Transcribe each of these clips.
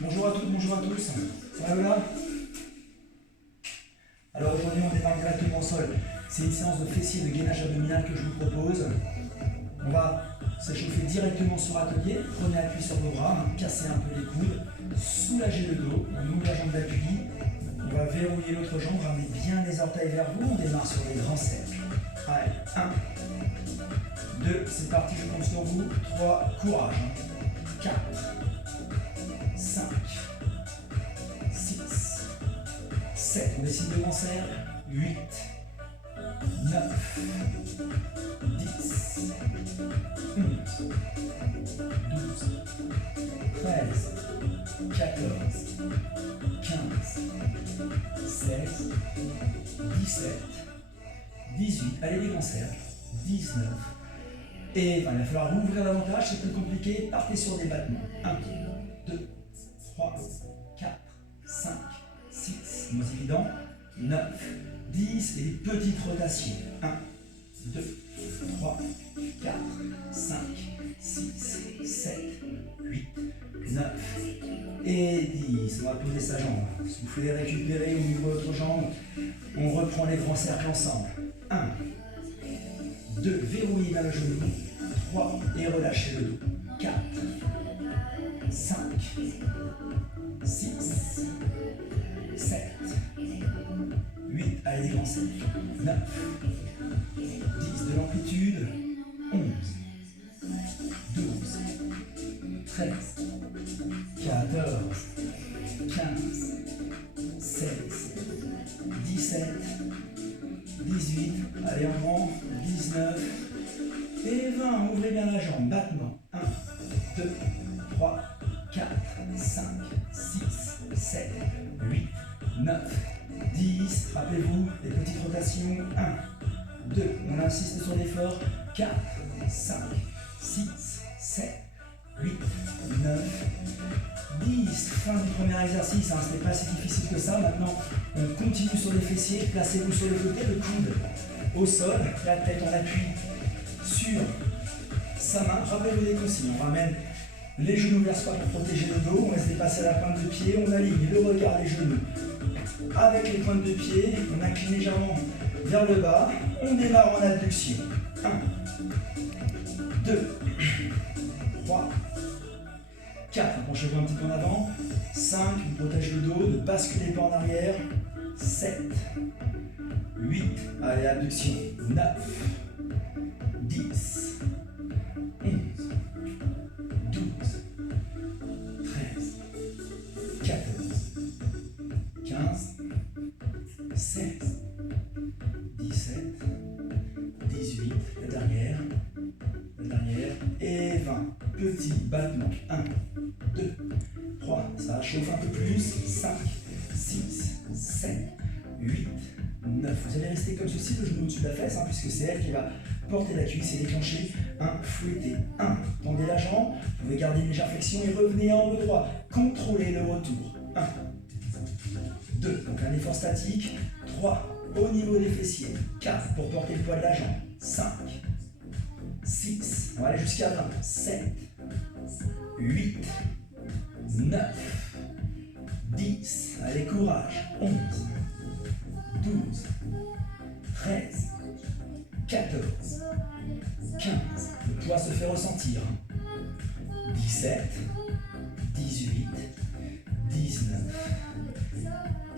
Bonjour à toutes, bonjour à tous. Ça va là? Alors aujourd'hui on démarre directement au sol. C'est une séance de fessiers de gainage abdominal que je vous propose. On va s'échauffer directement sur atelier. Prenez appui sur vos bras, cassez un peu les coudes, soulagez le dos, on ouvre la jambe d'appui. On va verrouiller l'autre jambe, ramenez bien les orteils vers vous. On démarre sur les grands cercles. Allez, 1, 2, c'est parti, je compte sur vous. 3, courage. 4, 5, 6, 7, on dessine de grands cercles. 8, 9, 10, 11, 12, 13, 14, 15, 16, 17, 18, allez les grands cercles, 19, et 20. Il va falloir rouvrir davantage, c'est plus compliqué, partez sur des battements. 1, 2, 3, 4, 5, 6, moins évident, 9, 10, et des petites rotations. 1, 2, 3, 4, 5, 6, 7, 8, 9 et 10. On va poser sa jambe. Soufflez, récupérez, on ouvre votre jambe. On reprend les grands cercles ensemble. 1, 2, verrouillez bien le genou. 3, et relâchez le dos. 4, 5, 6, 7, 8, allez les grands cercles. 9, 10, de l'amplitude. 11, 12, 13, 14, 15, 16, 17, 18, allez en grand, 19 et 20, ouvrez bien la jambe, battement, 1, 2, 3, 4, 5, 6, 7, 8, 9, 10, rappelez-vous, les petites rotations, 1, 2, on insiste sur l'effort, 4, 5, 6, 7, 8, 9, 10, fin du premier exercice, hein, ce n'est pas si difficile que ça. Maintenant, on continue sur les fessiers, placez-vous sur le côté, le coude au sol, la tête en appui sur sa main. Rappelez-vous des consignes, on ramène les genoux vers soi pour protéger le dos, on laisse dépasser la pointe de pied, on aligne le regard, les genoux avec les pointes de pied, on incline légèrement vers le bas, on démarre en abduction. 1, 2, 3, 4, penchez-vous un petit peu en avant, 5, on protège le dos, ne basculez pas en arrière, 7, 8, allez, abduction, 9, 10, 11, 12, 13, 14, 15, 16, 17, 18, la dernière, et 20. Petit battement. 1, 2, 3, ça chauffe un peu plus. 5, 6, 7, 8, 9. Vous allez rester comme ceci, le genou au-dessus de la fesse, hein, puisque c'est elle qui va porter la cuisse et déclencher un fouetté. 1, tendez la jambe, vous pouvez garder une légère flexion et revenez à angle droit. Contrôlez le retour. 1, 2, donc un effort statique. 3, au niveau des fessiers. 4, pour porter le poids de la jambe. 5, 6, on va aller jusqu'à 20, 7, 8, 9, 10, allez courage, 11, 12, 13, 14, 15, le poids se fait ressentir, 17, 18, 19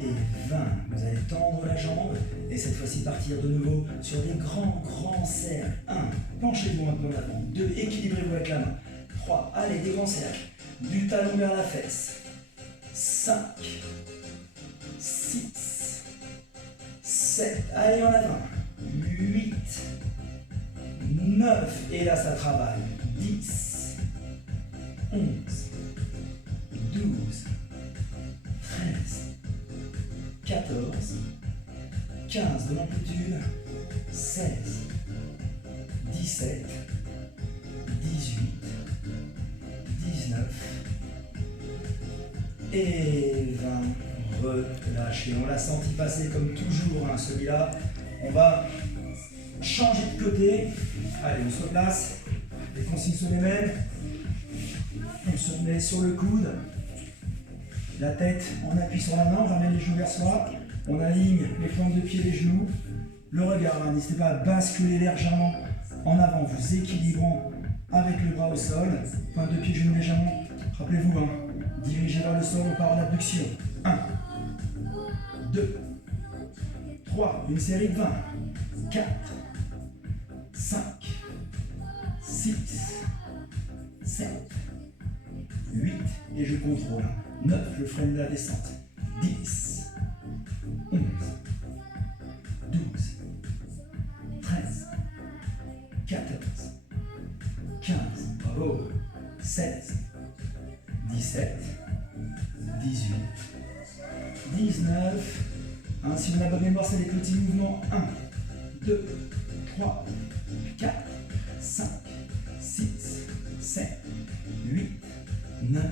et 20, vous allez tendre la jambe et cette fois-ci partir de nouveau sur des grands cercles. 1, penchez-vous un peu en avant. 2, équilibrez-vous avec la main. 3, allez, des grands cercles, du talon vers la fesse. 5, 6, 7, allez en avant. 8, 9, et là ça travaille. 10, 11, 12, 13, 14, 15 de l'amplitude, 16, 17, 18, 19 et 20. Relâchez, on l'a senti passer comme toujours, hein, celui-là. On va changer de côté. Allez, on se replace. Les consignes sont les mêmes. On on se met sur le coude. La tête en appui sur la main, on ramène les genoux vers soi. On aligne les flancs de pied et les genoux. Le regard, n'hésitez pas à basculer légèrement en avant, vous équilibrant avec le bras au sol. Pointe de pied, genoux légèrement. Rappelez-vous, dirigez vers le sol, on part en abduction. 1, 2, 3, une série de 20, 4, 5, 6, 7, 8, et je contrôle. 9, je freine la descente. 10, 11, 12, 13, 14, 15, bravo, 16, 17, 18, 19. Si on a bonne mémoire, c'est des petits mouvements. 1, 2, 3, 4, 5, 6, 7, 8, 9,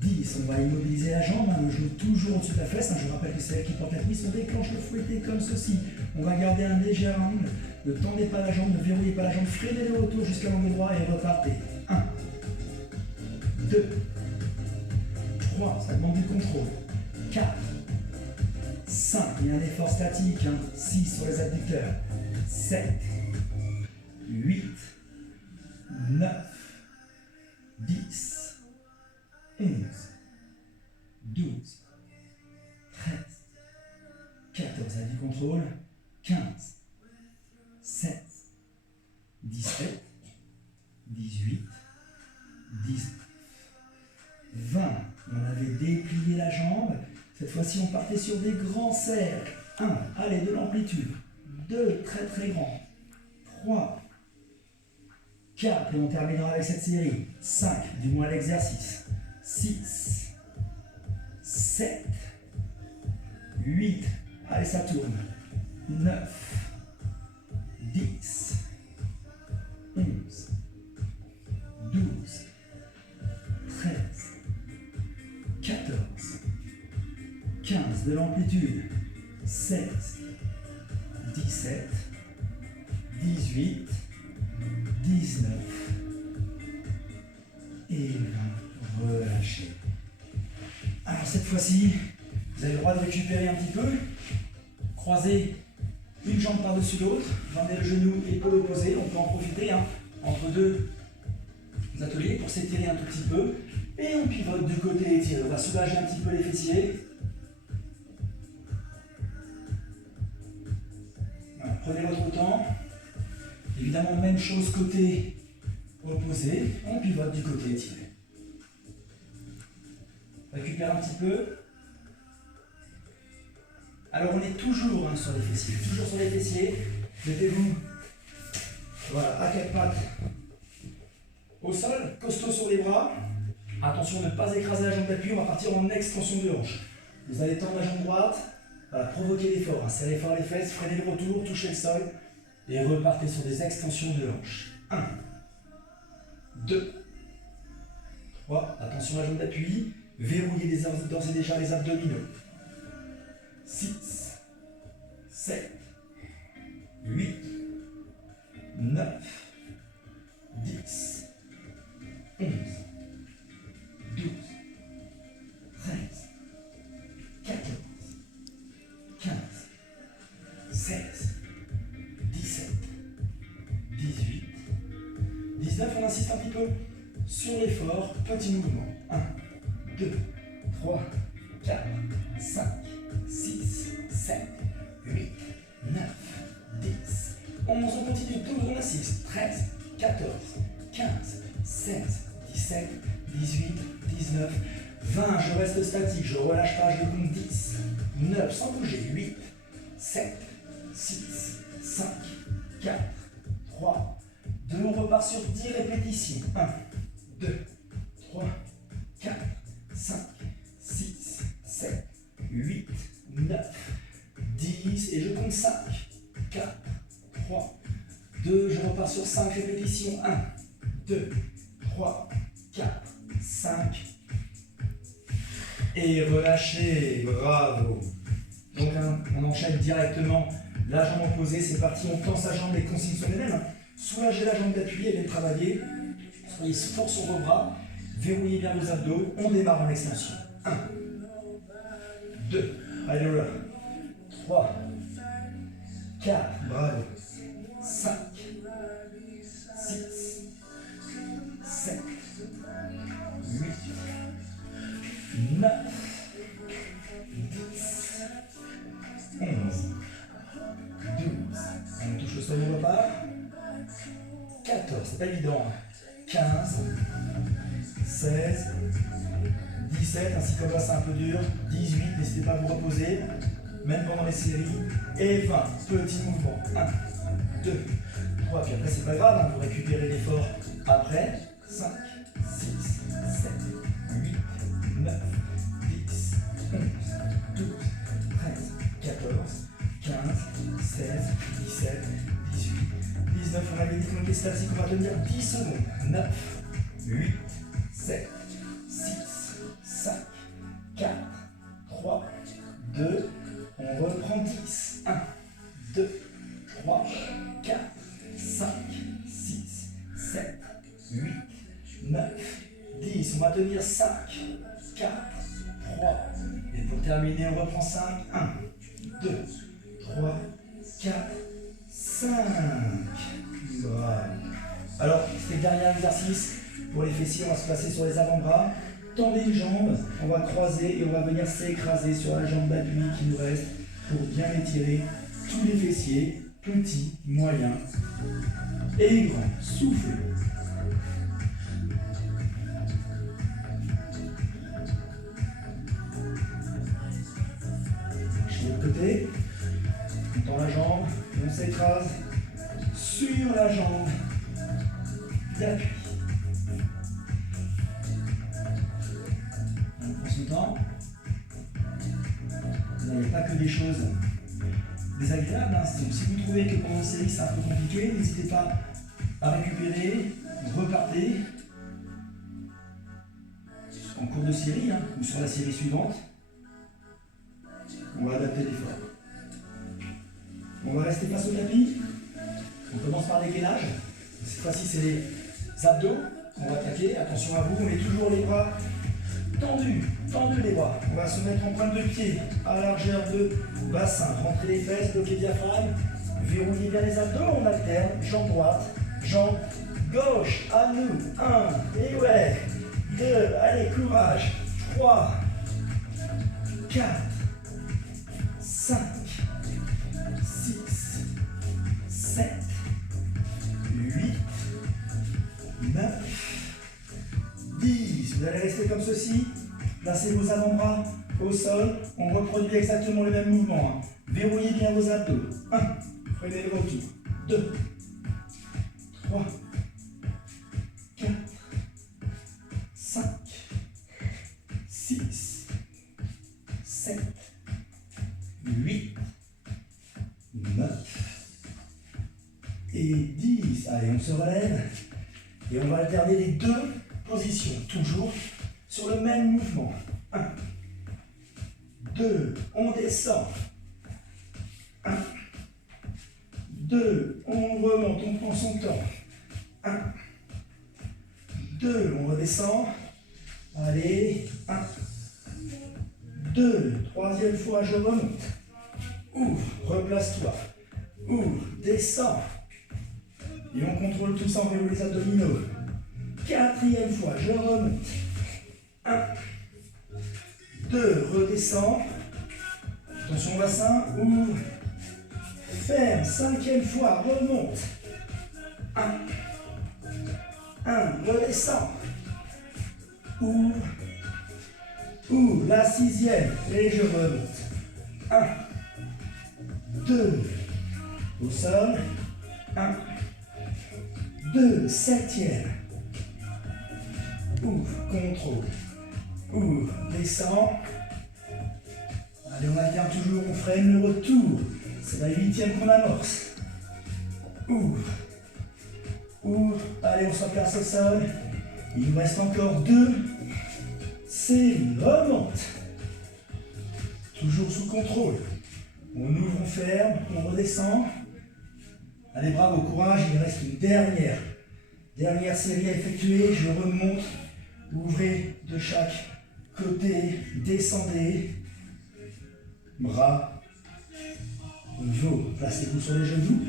10. On va immobiliser la jambe, le genou toujours au-dessus de la fesse. Je vous rappelle que c'est elle qui porte la cuisse. On déclenche le fouetté comme ceci. On va garder un léger angle. Ne tendez pas la jambe, ne verrouillez pas la jambe. Freinez le retour jusqu'à l'angle droit et repartez. 1, 2, 3, ça demande du contrôle. 4, 5, il y a un effort statique. 6 sur les adducteurs. 7, 8, 9, 10, 11, 12, 13, 14, à du contrôle. 15, 16, 17, 18, 19, 20. On avait déplié la jambe. Cette fois-ci, on partait sur des grands cercles. 1, allez, de l'amplitude. 2, très très grand. 3, 4, et on terminera avec cette série. 5, du moins l'exercice. 6, 7, 8, allez, ça tourne. 9, 10, 11, 12, 13, 14, 15, de l'amplitude. 16, 17, 18, 19 et 20. Relâchez. Alors cette fois-ci, vous avez le droit de récupérer un petit peu. Croisez une jambe par-dessus l'autre. Ramenez le genou épaule opposée. On peut en profiter entre deux ateliers pour s'étirer un tout petit peu. Et on pivote du côté étiré. On va soulager un petit peu les fessiers. Voilà, prenez votre temps. Évidemment, même chose côté opposé. On pivote du côté étiré. Récupère un petit peu. Alors on est toujours sur les fessiers. Toujours sur les fessiers. Mettez-vous voilà, à quatre pattes au sol, costaud sur les bras. Attention de ne pas écraser la jambe d'appui, on va partir en extension de hanche. Vous allez tendre la jambe droite, voilà, provoquer l'effort, serrez fort les fesses, freinez le retour, touchez le sol et repartez sur des extensions de hanche. 1, 2, 3, attention à la jambe d'appui, verrouillez d'ores et déjà les abdominaux. 6, 7, 8, 9, 10, 11, 12, 13, 14, 15, 16, 17, 18, 19. On insiste un petit peu sur l'effort. Petit mouvement. 1, 2, 3, 4, 5, 6, 7, 8, 9, 10, 11. On continue. Toujours on insiste. 13, 14, 15, 16, 17, 18, 19, 20, je reste statique, je relâche pas, je compte 10, 9, sans bouger, 8, 7, 6, 5, 4, 3, 2, on repart sur 10 répétitions. 1, 2, 3, 4, 5, 6, 7, 8, 9, 10, et je compte 5, 4, 3, 2, je repars sur 5 répétitions. 1, 2, 3, 4, 5. Et relâchez, bravo. Donc on enchaîne directement la jambe opposée, c'est parti, on tend sa jambe, les consignes sont les mêmes. Soulagez la jambe d'appui, elle est travaillée. Soyez forts sur vos bras, Verrouillez bien vos abdos. On démarre en extension. 1, 2, allez là. 3, 4, bravo. 5, 6, 7, 8, 9, 10, 11, 12. On touche le sol, on repart. 14, c'est pas évident. 15, 16, 17, ainsi comme là c'est un peu dur. 18, n'hésitez pas à vous reposer, même pendant les séries. Et 20, petit mouvement. 1, 2, 3, puis après c'est pas grave, hein, vous récupérez l'effort après. 5, 6, 7, 8, 9, 10, 11, 12, 13, 14, 15, 16, 17, 18, 19, on avait dit qu'on était statique, on va tenir 10 secondes. 9, 8, 7, 6, 5, 4, 3, 2, on reprend 10. 1, 2, 3, 4, 5, 6, 7, 8, 9, 10. On va tenir 5, 4, 3. Et pour terminer, on reprend 5. 1, 2, 3, 4, 5. Voilà. Alors, c'est le dernier exercice. Pour les fessiers, on va se placer sur les avant-bras. Tendez une jambe, on va croiser et on va venir s'écraser sur la jambe d'appui qui nous reste pour bien étirer tous les fessiers, petits, moyens et grands. Soufflez. De l'autre côté, on tend la jambe et on s'écrase sur la jambe d'appui. On prend son temps. Vous n'avez pas que des choses désagréables. Hein. Si vous trouvez que pendant une série c'est un peu compliqué, n'hésitez pas à récupérer, repartez en cours de série, hein, ou sur la série suivante. On va adapter l'effort. On va rester face au tapis. On commence par les gainages. Cette fois-ci, c'est les abdos qu'on va attaquer. Attention à vous, on met toujours les bras tendus. Tendus les bras. On va se mettre en pointe de pied à largeur de bassin. Rentrez les fesses, bloquez le diaphragme. Verrouillez bien les abdos. On alterne. Jambe droite, jambe gauche. À nous. 1. Et ouais. 2. Allez, courage. 3. 4. 5, 6, 7, 8, 9, 10. Vous allez rester comme ceci. Placez vos avant-bras au sol. On reproduit exactement le même mouvement. Verrouillez bien vos abdos. 1. Prenez le retour. 2, 3, 4, 5, 6, 7, 8, 9 et 10. Allez, on se relève et on va alterner les deux positions, toujours sur le même mouvement. 1, 2, on descend. 1, 2, on remonte, on prend son temps. 1, 2, on redescend. Allez, 1, 2, troisième fois, je remonte. Ouvre, replace-toi. Ouvre, descends. Et on contrôle tout ça en verrouillant les abdominaux. Quatrième fois, je remonte. 1, 2, redescends. Attention au bassin, ouvre. Ferme, cinquième fois, remonte. 1, redescends. Ouvre. Ouvre, la sixième, et je remonte. 1, 2, au sol. 1, 2, septième. Ouvre, contrôle. Ouvre, descend. Allez, on alterne toujours, on freine le retour. C'est la huitième qu'on amorce. Ouvre. Ouvre. Allez, on se place au sol. Il nous reste encore 2 séries. Remonte. Toujours sous contrôle. On ouvre, on ferme, on redescend. Allez, bravo, courage. Il reste une dernière série à effectuer. Je remonte Ouvrez de chaque côté, descendez. Bras, dos. Placez-vous sur les genoux,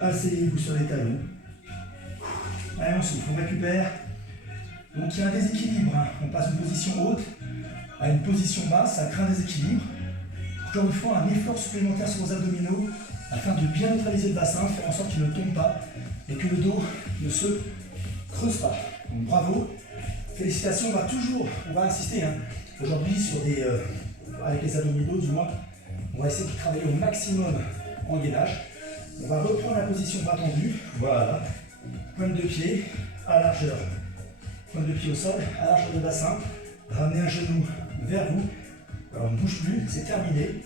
asseyez-vous sur les talons. Allez, on souffle, on récupère. Donc il y a un déséquilibre, hein. On passe d'une position haute à une position basse, ça crée un déséquilibre. Encore une fois, un effort supplémentaire sur vos abdominaux afin de bien neutraliser le bassin, faire en sorte qu'il ne tombe pas et que le dos ne se creuse pas. Donc bravo, félicitations, on va insister hein, aujourd'hui sur avec les abdominaux du moins, on va essayer de travailler au maximum en gainage. On va reprendre la position bras tendu, voilà, pointe de pied à largeur, pointe de pied au sol, à largeur de bassin, ramenez un genou vers vous, alors on ne bouge plus, c'est terminé.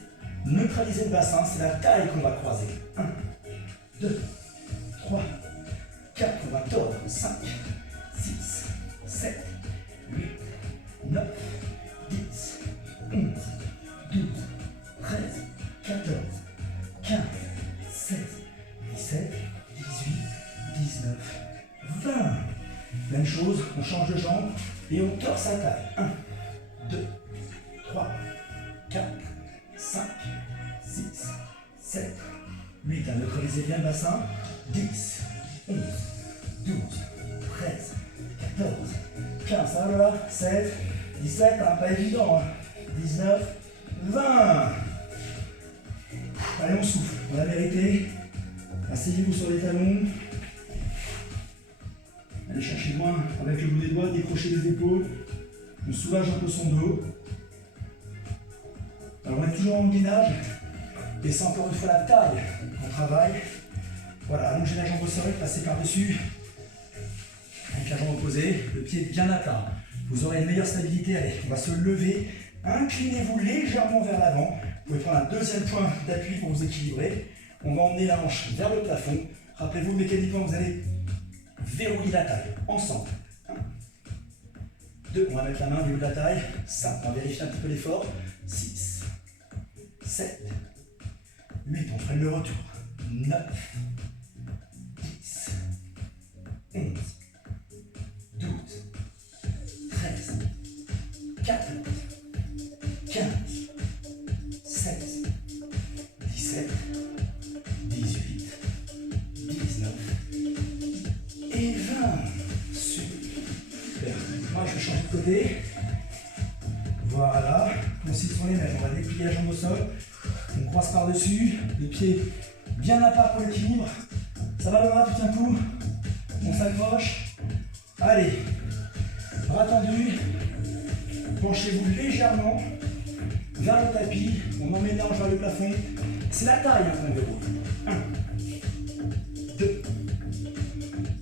Neutraliser le bassin, c'est la taille qu'on va croiser. 1, 2, 3, 4, on va tordre. 5, 6, 7, 8, 9, 10, 11, 12, 13, 14, 15, 16, 17, 18, 19, 20. Même chose, on change de jambe et on tord sa taille. 1, 2, 3, 4, 5, 6, 7, 8, neutralisez bien le bassin, 10, 11, 12, 13, 14, 15, ah là, 7, 17, hein, pas évident, hein, 19, 20. Allez, on souffle, on l'a mérité, asseyez-vous sur les talons, allez chercher loin avec le bout des doigts, décrochez les épaules, on soulage un peu son dos. Alors on est toujours en gainage, et c'est encore une fois la taille qu'on travaille. Voilà, allongez la jambe au sol, passez par-dessus, avec la jambe opposée, le pied bien à plat. Vous aurez une meilleure stabilité, allez, on va se lever, inclinez-vous légèrement vers l'avant. Vous pouvez prendre un deuxième point d'appui pour vous équilibrer. On va emmener la hanche vers le plafond. Rappelez-vous, mécaniquement, vous allez verrouiller la taille, ensemble. 1, 2, on va mettre la main au niveau de la taille. 5, on va vérifier un petit peu l'effort. 6, 7, 8, on freine le retour. 9, 10, 11, 12, 13, 14, 15, 16, 17, 18, 19 et 20. Super. Moi, je vais changer de côté. Voilà. Consigne sur les mêmes. On va déplier la jambe au sol. On croise par-dessus. Les pieds bien à part pour l'équilibre. Ça va le bras, tout un coup. On s'accroche. Allez. Bras tendus. Penchez-vous légèrement vers le tapis. On emmène la hanche vers le plafond. C'est la taille qu'on verrouille. 1, 2,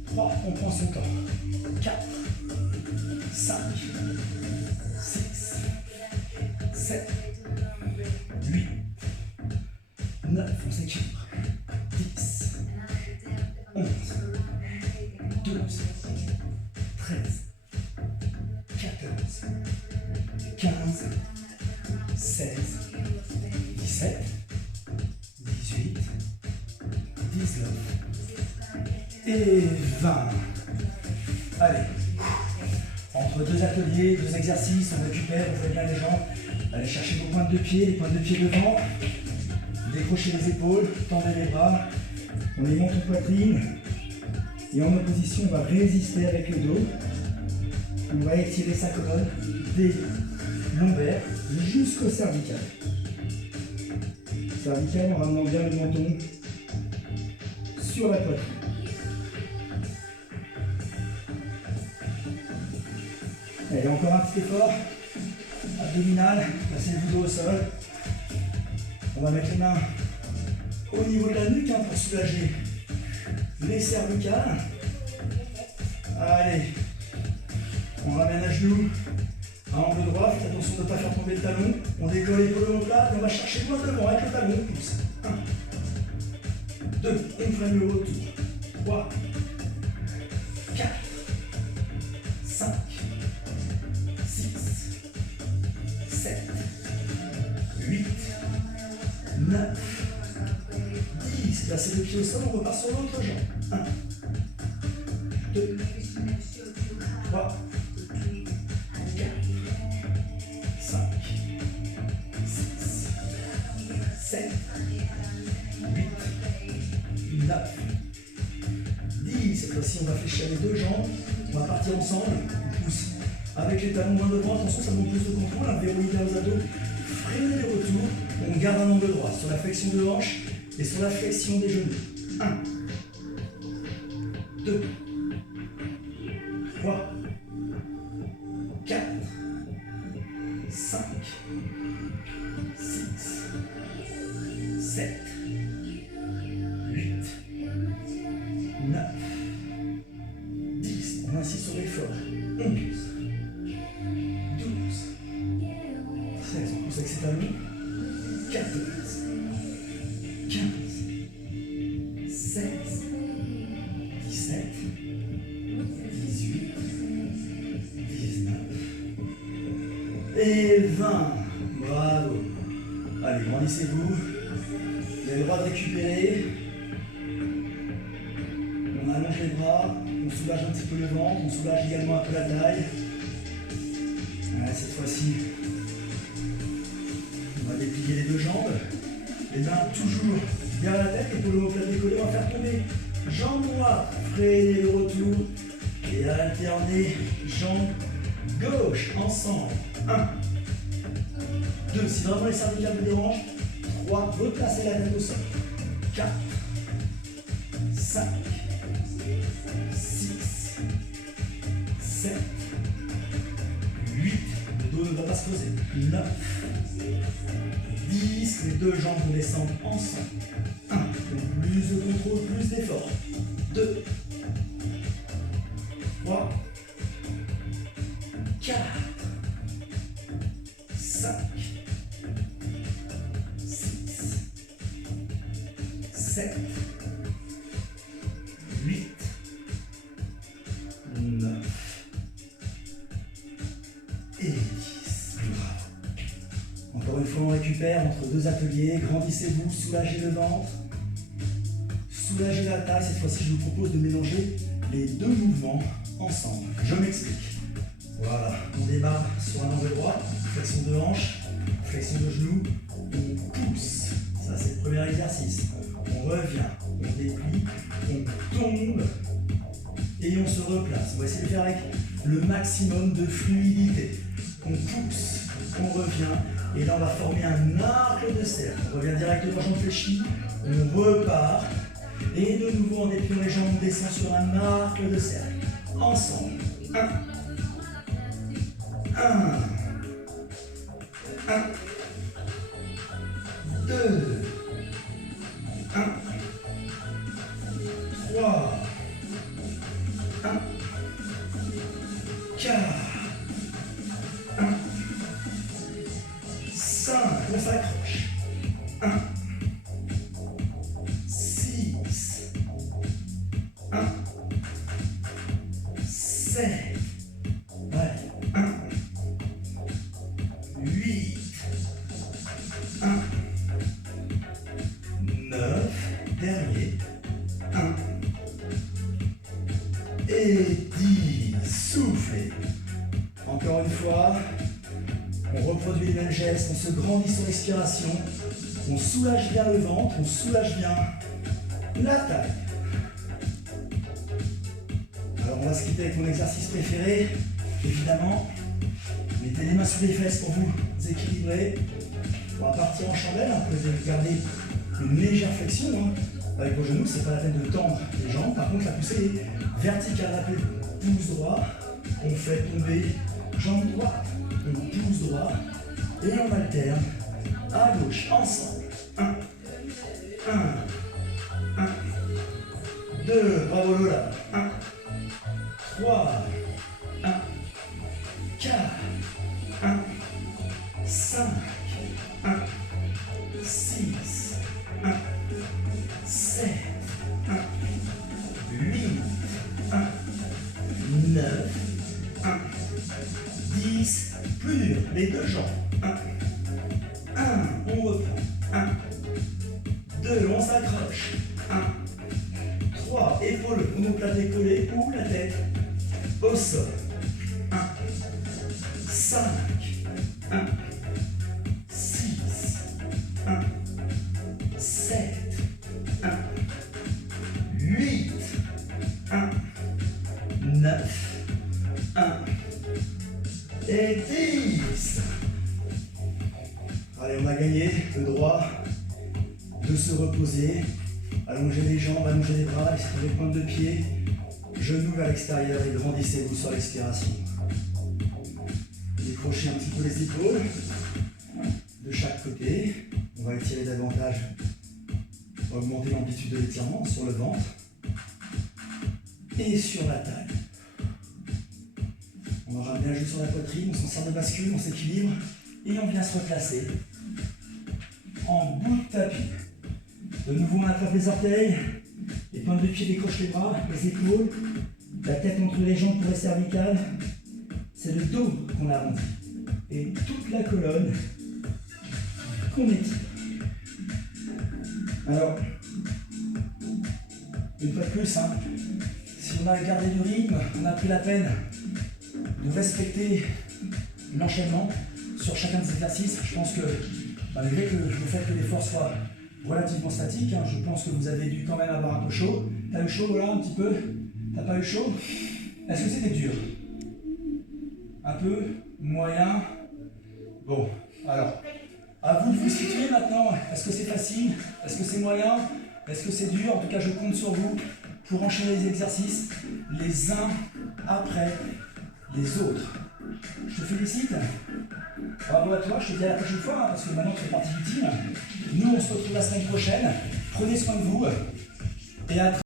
3, on prend son temps. 4, 5, 6, 7, 8, 9, on s'équilibre. 10, 11, 12, 13, 14, 15, 16, 17, 18, 19 et 20. Allez, entre deux ateliers, deux exercices, on récupère, on fait bien les jambes. Allez chercher vos pointes de pied, les pointes de pied devant. Décrochez les épaules, tendez les bras. On les monte en poitrine. Et en opposition, on va résister avec le dos. On va étirer sa colonne des lombaires jusqu'au cervical. Cervical en ramenant bien le menton sur la poitrine. Allez, encore un petit effort. Abdominal, placez le dos au sol. On va mettre les mains au niveau de la nuque pour soulager les cervicales. Allez, on ramène à genoux à angle droit. Faites attention de ne pas faire tomber le talon. On décolle l'épaule au plat et on va chercher loin devant avec le talon. On pousse. 1, 2, on freine le retour. 3, 4, 5, 6, 7, 8, 9, 10. Placez le pied au sol, on repart sur l'autre jambe. 1, 2, 3, fois-ci, on va fléchir les deux jambes. On va partir ensemble. On pousse avec les talons loin devant. Attention, ça demande plus de contrôle. Un verrou idéal aux abdos. Freinez les retours. On garde un angle droit sur la flexion de hanche et sur la flexion des genoux. 1, 2, 3, 4, 5, 6, 7, 8, 9, 10. On insiste sur l'effort. 11, 12, 13. On pousse avec ses talons. 14, 15, 16, 17, 18, 19 et 20. Bravo. Allez, grandissez-vous. Vous avez le droit de récupérer. On allonge les bras, on soulage un petit peu le ventre, on soulage également un peu la taille. Allez, cette fois-ci, on va déplier les deux jambes. Les mains toujours derrière la tête, épaules omoplates décollées. On va faire tomber jambe droite, freiner le retour et alterner jambe gauche ensemble. 1, 2, si vraiment les cervicales vous dérangent. 3, replacez la tête au sol. 4, 5, 6, 7, 8, le dos ne va pas se poser. 9, 10, les deux jambes vont descendre ensemble. 1, plus de contrôle, plus d'effort. 2, 3, 4, 5, 6, 7, 8, 9 et 10. Encore une fois, on récupère entre deux ateliers. Grandissez-vous, soulagez le ventre, soulagez la taille. Cette fois-ci, je vous propose de mélanger les deux mouvements ensemble. Je m'explique. Voilà, on démarre sur un angle droit, flexion de hanche, flexion de genou, on pousse. Ça, c'est le premier exercice. On revient, on déplie, on tombe et on se replace. On va essayer de faire avec le maximum de fluidité. On pousse, on revient. Et là, on va former un arc de cercle. On revient directement jambes fléchies. On repart. Et de nouveau, en dépliant les jambes, on descend sur un arc de cercle. Ensemble. 1, 1, 1, 2, 1, 3, 1, 4, 1, 5, on s'accroche. 1, 6, 1, 7, ouais, 1, 8, 1, 9, dernier, 1, et 10, soufflez. Encore une fois. On reproduit les mêmes gestes, on se grandit sur l'expiration, on soulage bien le ventre, on soulage bien la taille. Alors on va se quitter avec mon exercice préféré, évidemment. Mettez les mains sous les fesses pour vous équilibrer. On va partir en chandelle, vous pouvez garder une légère flexion. Avec vos genoux, c'est pas la peine de tendre les jambes. Par contre, la poussée est verticale, rappelez-vous. Pouce droit, on fait tomber jambe droite. On pousse droit et on alterne à gauche, ensemble. 1, 1, 1, 2, bravo Lola. 1, 3, 1, 4, 1, 5, 1, 6, 1, 7, 1, 8, 1, 9, 1, 10, plus dur, les deux jambes. 1, 1, on reprend. 1, 2, on s'accroche. 1, 3, épaules, omoplate décollée ou la tête au sol. 1, 5, 1, 6, 1, 7, 1, 8, 1, 10. Allez, on a gagné le droit de se reposer. Allongez les jambes, allongez les bras, laissez les pointes de pied. Genoux vers l'extérieur et grandissez-vous sur l'expiration. Décrochez un petit peu les épaules de chaque côté. On va étirer davantage, augmenter l'amplitude de l'étirement sur le ventre et sur la taille. On aura bien joué sur la poitrine, on s'en sert de bascule, on s'équilibre et on vient se replacer en bout de tapis. De nouveau, on attrape les orteils, les pointes de pied décrochent les bras, les épaules, la tête entre les jambes pour les cervicales. C'est le dos qu'on arrondit et toute la colonne qu'on étire. Alors, une fois de plus, si on a gardé du rythme, on a pris la peine de respecter l'enchaînement sur chacun des exercices. Je pense que malgré le fait que l'effort soit relativement statique, je pense que vous avez dû quand même avoir un peu chaud. T'as eu chaud là un petit peu? T'as pas eu chaud? Est-ce que c'était dur? Un peu? Moyen? Bon, alors, à vous de vous situer maintenant. Est-ce que c'est facile? Est-ce que c'est moyen? Est-ce que c'est dur? En tout cas, je compte sur vous pour enchaîner les exercices les uns après les autres. Je te félicite. Bravo à toi, je te dis à la prochaine fois, parce que maintenant tu fais partie du team. Nous, on se retrouve la semaine prochaine. Prenez soin de vous et à très